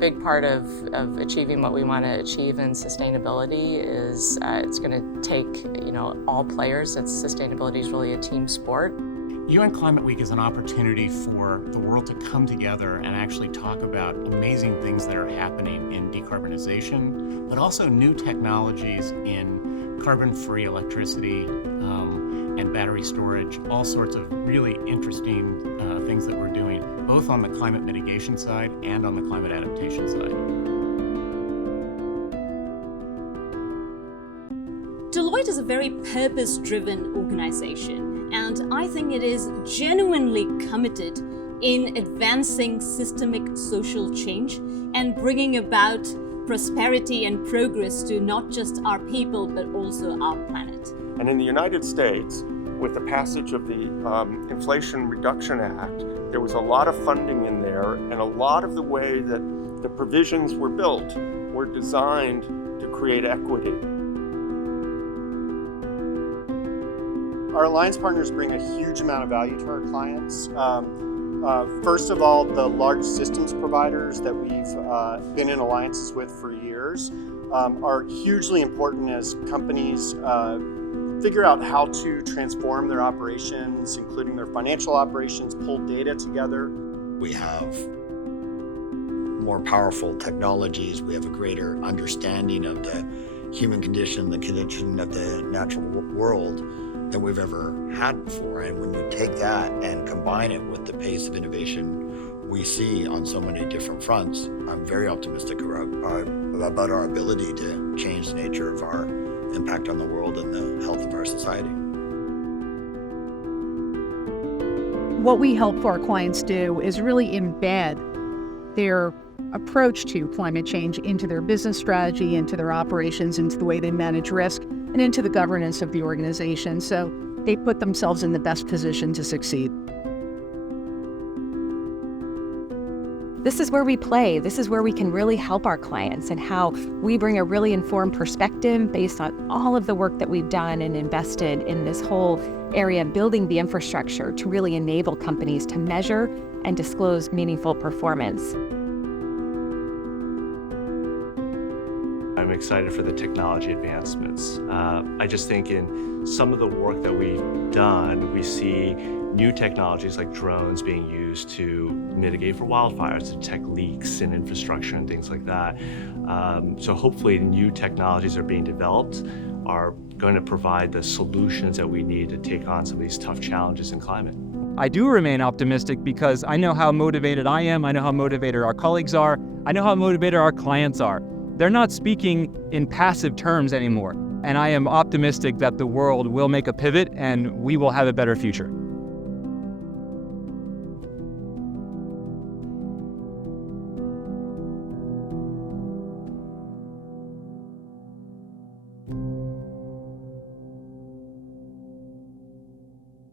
big part of achieving what we want to achieve in sustainability is it's going to take, all players. Sustainability is really a team sport. UN Climate Week is an opportunity for the world to come together and actually talk about amazing things that are happening in decarbonization, but also new technologies in carbon-free electricity and battery storage, all sorts of really interesting things that we're doing, both on the climate mitigation side and on the climate adaptation side. Deloitte is a very purpose-driven organization, and I think it is genuinely committed in advancing systemic social change and bringing about prosperity and progress to not just our people, but also our planet. And in the United States, with the passage of the Inflation Reduction Act, there was a lot of funding in there, and a lot of the way that the provisions were built were designed to create equity. Our alliance partners bring a huge amount of value to our clients. First of all, the large systems providers that we've been in alliances with for years are hugely important as companies figure out how to transform their operations, including their financial operations, pull data together. We have more powerful technologies. We have a greater understanding of the human condition, the condition of the natural world than we've ever had before. And when you take that and combine it with the pace of innovation we see on so many different fronts, I'm very optimistic about our ability to change the nature of our impact on the world and the health of our society. What we help our clients do is really embed their approach to climate change into their business strategy, into their operations, into the way they manage risk, and into the governance of the organization, so they put themselves in the best position to succeed. This is where we play. This is where we can really help our clients, and how we bring a really informed perspective based on all of the work that we've done and invested in this whole area, building the infrastructure to really enable companies to measure and disclose meaningful performance. I'm excited for the technology advancements. I just think in some of the work that we've done, we see new technologies like drones being used to mitigate for wildfires, to detect leaks in infrastructure and things like that. So hopefully new technologies are being developed, are going to provide the solutions that we need to take on some of these tough challenges in climate. I do remain optimistic because I know how motivated I am, I know how motivated our colleagues are, I know how motivated our clients are. They're not speaking in passive terms anymore, and I am optimistic that the world will make a pivot and we will have a better future.